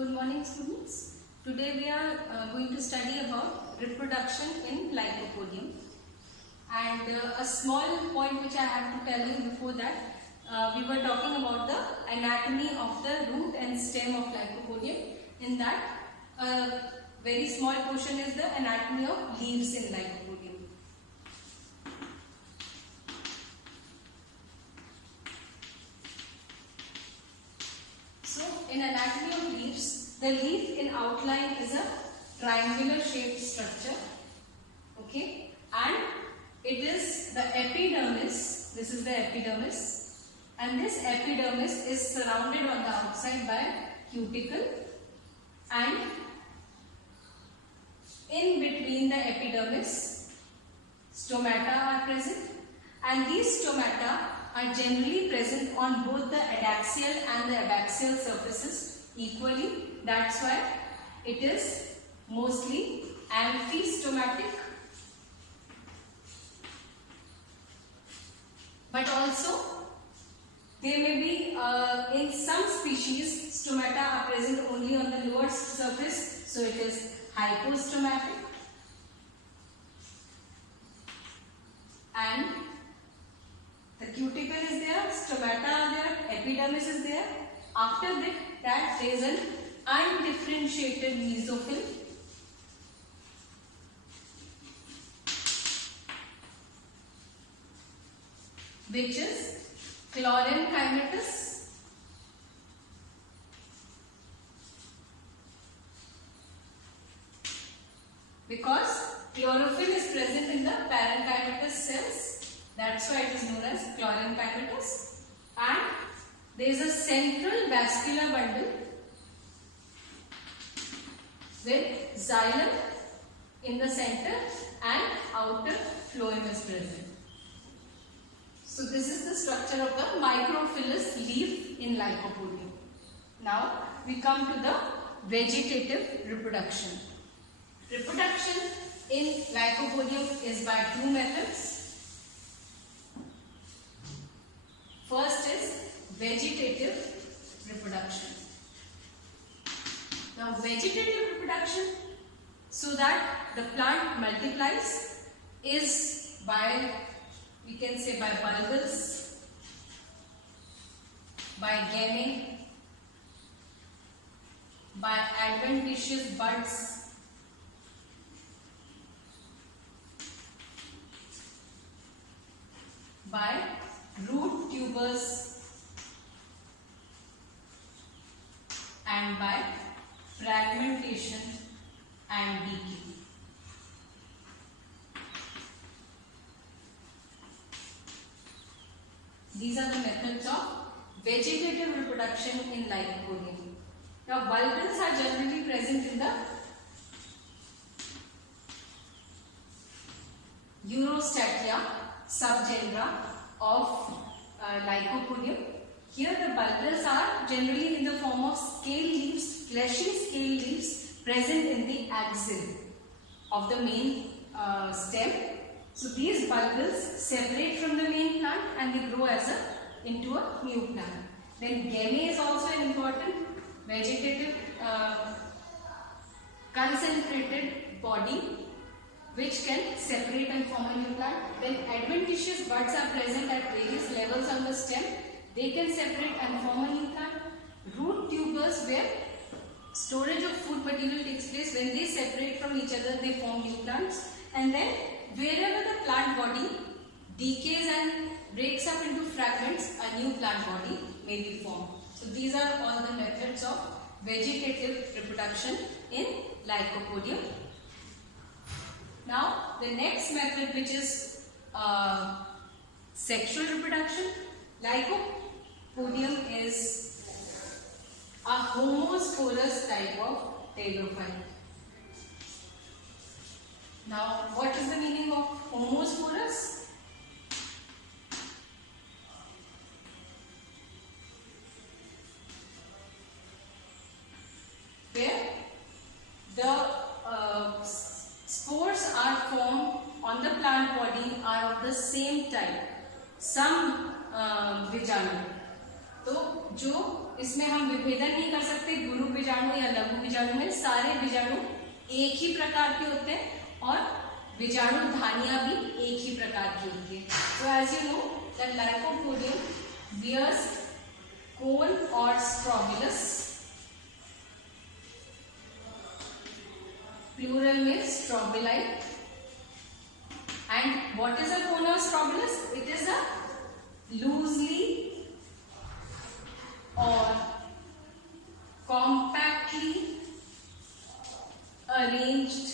Good morning, students. Today we are going to study about reproduction in Lycopodium. And a small point which I have to tell you before that, we were talking about the anatomy of the root and stem of Lycopodium. In that, a very small portion is the anatomy of leaves in Lycopodium. So, in anatomy of leaves, the leaf in outline is a triangular shaped structure, okay, and it is the epidermis. This is the epidermis, and this epidermis is surrounded on the outside by cuticle, and in between the epidermis, stomata are present, and these stomata are generally present on both the adaxial and the abaxial surfaces equally. That's why it is mostly amphistomatic. But also there may be in some species stomata are present only on the lower surface, so it is hypostomatic. And the cuticle is there, stomata are there, epidermis is there. After that there is an undifferentiated mesophyll, which is chlorenchymatous, because chlorophyll is present in the parenchymatous cells. That's why it is known as chlorenchymatous. And there is a central vascular bundle with xylem in the center and outer phloem is present. So this is the structure of the microphyllous leaf in Lycopodium. Now we come to the vegetative reproduction. Reproduction in Lycopodium is by two methods. First is vegetative reproduction. Now vegetative reproduction, so that the plant multiplies, is by, we can say, by bulbils, by gamete, by adventitious buds, by root tubers, and by fragmentation and decay. These are the methods of vegetative reproduction in Lycopodium. Now bulbils are generally present in the Urostatia subgenera of Lycopodium. Here the bulbils are generally in the form of scale leaves, fleshy scale leaves present in the axil of the main stem. So these bulbils separate from the main plant and they grow into a new plant. Then gamete is also an important vegetative concentrated body which can separate and form a new plant. Then adventitious buds are present at various levels on the stem. They can separate and form a new plant. Root tubers, where storage of food material takes place, when they separate from each other they form new plants. And then wherever the plant body decays and breaks up into fragments, a new plant body may be formed. So these are all the methods of vegetative reproduction in Lycopodium. Now the next method, which is sexual reproduction. Lycopodium is a homosporous type of pteridophyte. Now what is the meaning of homosporous? Where the spores are formed on the plant body are of the same type. Some बीजाणु, तो जो इसमें हम विभेदन नहीं कर सकते गुरु बीजाणु बीजाणु या लघु बीजाणु में सारे बीजाणु एक ही प्रकार के होते हैं और बीजाणु धानियां भी एक ही प्रकार की होती है। तो as you know that lycopodium bears cone or strobilus, plural में strobili. And what is a cone or strobilus? It is a loosely or compactly arranged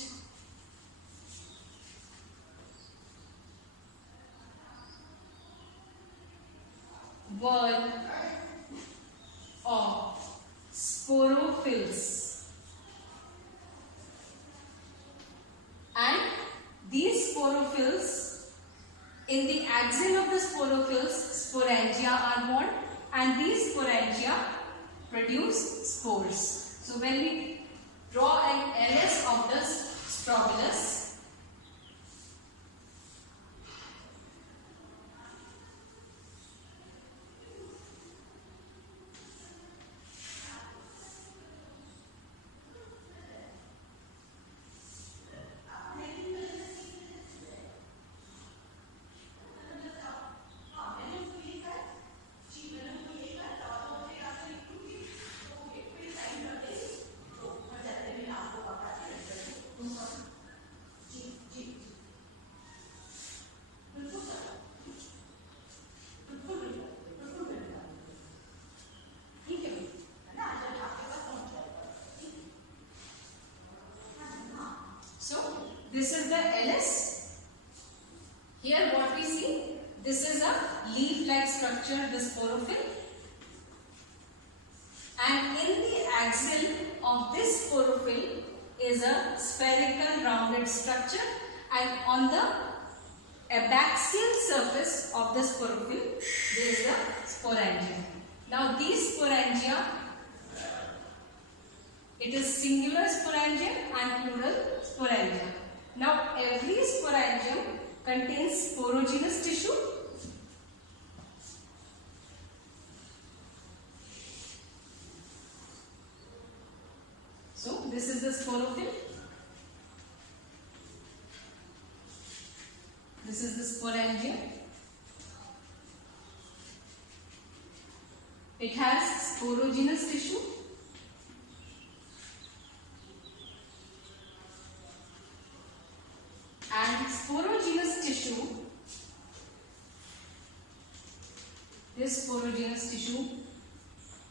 whorl of sporophylls, and these sporophylls, in the axil of the sporophylls sporangia are born, and these sporangia produce spores. So when we draw an LS of the strobilus, this is the LS. Here what we see, this is a leaf-like structure, the sporophyll, and in the axil of this sporophyll is a spherical rounded structure, and on the abaxial surface of the sporophyll there is the sporangia. Now these sporangia, it is singular sporangium and plural sporangia. Now every sporangium contains sporogenous tissue, so this is the sporophyll, this is the sporangium. It has sporogenous tissue, and sporogenous tissue, this sporogenous tissue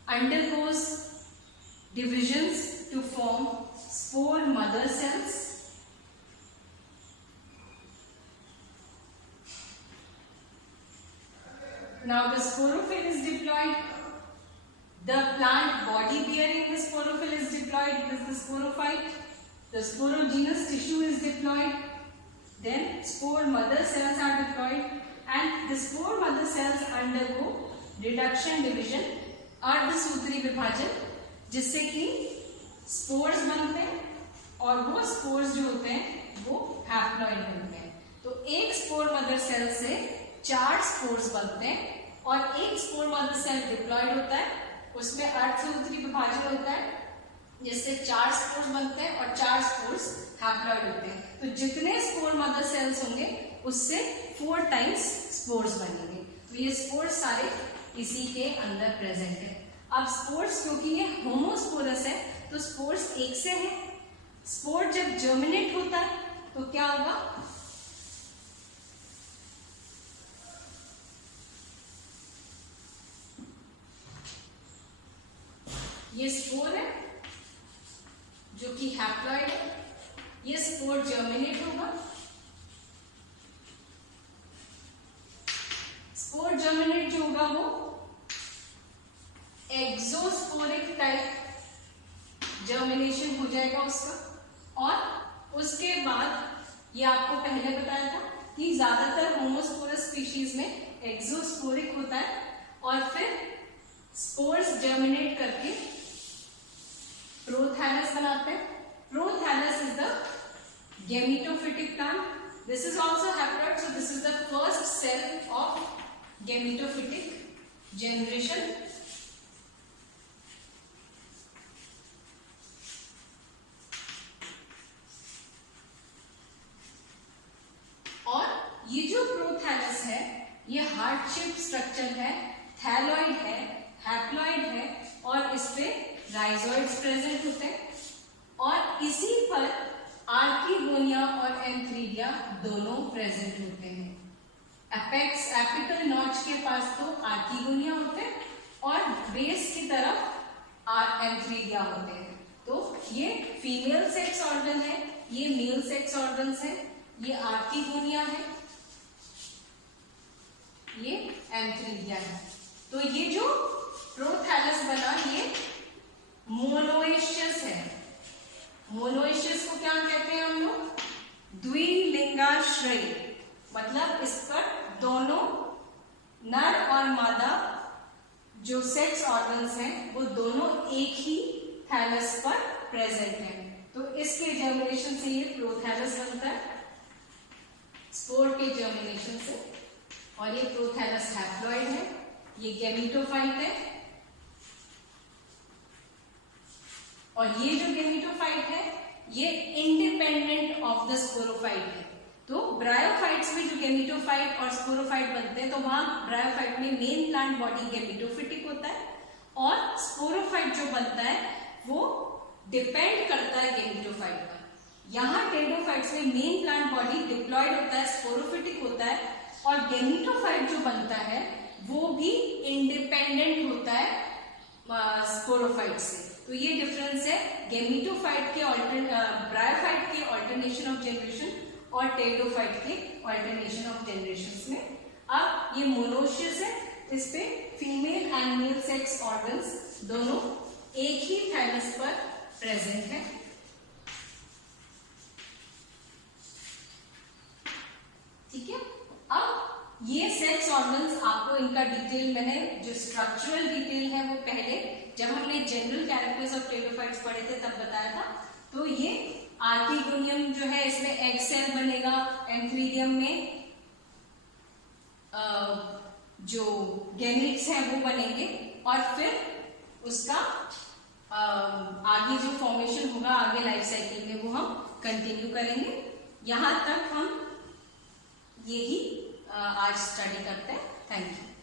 undergoes divisions to form spore mother cells, now the sporophyll is diploid, the plant body bearing the sporophyll is diploid, it is the sporophyte, the sporogenous tissue is diploid, then spore mother cells are diploid, and the spore mother cells undergo reduction division, अर्धसूत्री विभाजन, जिससे कि spores बनते हैं और वो spores जो होते हैं वो हैप्लॉइड बनते हैं। तो एक स्पोर मदर सेल से 4 स्पोर्स बनते हैं और एक स्पोर मदर सेल डिप्लॉइड होता है, उसमें अर्धसूत्री विभाजन होता है जिससे 4 स्पोर्स बनते हैं और 4 स्पोर्स हैप्लॉइड होते हैं। तो जितने स्पोर मदर सेल्स होंगे उससे 4 टाइम्स स्पोर्स बनेंगे। तो ये स्पोर्स सारे इसी के अंदर प्रेजेंट है। अब स्पोर्स क्योंकि ये होमोस्पोरस है तो स्पोर्स एक से है। स्पोर जब जर्मिनेट होता है तो क्या होगा, ये स्पोर है जो कि हैप्लॉइड है, ये स्पोर जर्मिनेट होगा। स्पोर जर्मिनेट जो होगा वो एक्सोस्पोरिक टाइप जर्मिनेशन हो जाएगा उसका, और उसके बाद ये आपको पहले बताया था कि ज्यादातर होमोस्पोरस स्पीशीज में एक्सोस्पोरिक होता है और फिर स्पोर्स जर्मिनेट करके प्रोथैलस बनाते हैं। Prothallus is the gametophytic plant, this is also haploid, so this is the first cell of gametophytic generation. Heart shape structure है, थैलॉइड है, हैप्लॉइड है और इस पे राइजोइड्स प्रेजेंट होते हैं और इसी पर आर्किगोनिया और एंथ्रीडिया दोनों प्रेजेंट होते हैं। एपेक्स एपिकल नॉच के पास तो आर्किगोनिया होते हैं और बेस की तरफ एंथ्रीडिया होते हैं। तो ये फीमेल सेक्स ऑर्गन है, ये मेल सेक्स ऑर्गन्स है, ये आर्किगोनिया है, ये एंथ्रीडिया है। तो ये जो प्रोथैलस बना ये मोनोइशियस है। मोनोइशियस को क्या कहते हैं हम लोग? द्विलिंगाश्रयी, मतलब इस पर दोनों नर और मादा जो सेक्स ऑर्गन्स हैं वो दोनों एक ही थैलस पर प्रेजेंट हैं। तो इसके जर्मिनेशन से ये प्रोथैलस बनता है, स्पोर के जर्मिनेशन से। और ये प्रोथैलस हैप्लॉइड है, ये गैमेटोफाइट है और ये जो गैमेटोफाइट है ये इंडिपेंडेंट ऑफ द स्पोरोफाइट है। तो ब्रायोफाइट्स में जो गैमेटोफाइट और स्पोरोफाइट बनते हैं तो वहां ब्रायोफाइट में मेन प्लांट बॉडी गैमेटोफिटिक होता है और स्पोरोफाइट जो बनता है वो डिपेंड करता है गैमेटोफाइट पर। यहाँ टेरिडोफाइट्स में मेन प्लांट बॉडी डिप्लॉयड होता है, स्पोरोफिटिक होता है और गैमेटोफाइट जो बनता है वो भी इंडिपेंडेंट होता है स्पोरोफाइट से। तो ये डिफरेंस है गैमेटोफाइट के ब्रायोफाइट के ऑल्टरनेशन ऑफ जनरेशन और टेरिडोफाइट के ऑल्टरनेशन ऑफ जनरेशंस में। अब ये मोनोशियस है, इस पे female and male sex organs दोनों एक ही थाइमस पर प्रेजेंट है। ठीक है, अब ये सेक्स ऑर्गन्स आपको इनका डिटेल मैंने जो स्ट्रक्चरल डिटेल है वो पहले जब हमने जनरल कैरेक्टर्स ऑफ टेरिडोफाइट्स पढ़े थे तब बताया था। तो ये आर्किगोनियम जो है इसमें एग सेल बनेगा, एंथ्रीडियम में जो गैमेट्स हैं वो बनेंगे और फिर उसका आगे जो फॉर्मेशन होगा आगे लाइफ साइकिल में वो हम कंटिन्यू करेंगे। यहां तक हम यही आज स्टडी करते हैं। Thank you.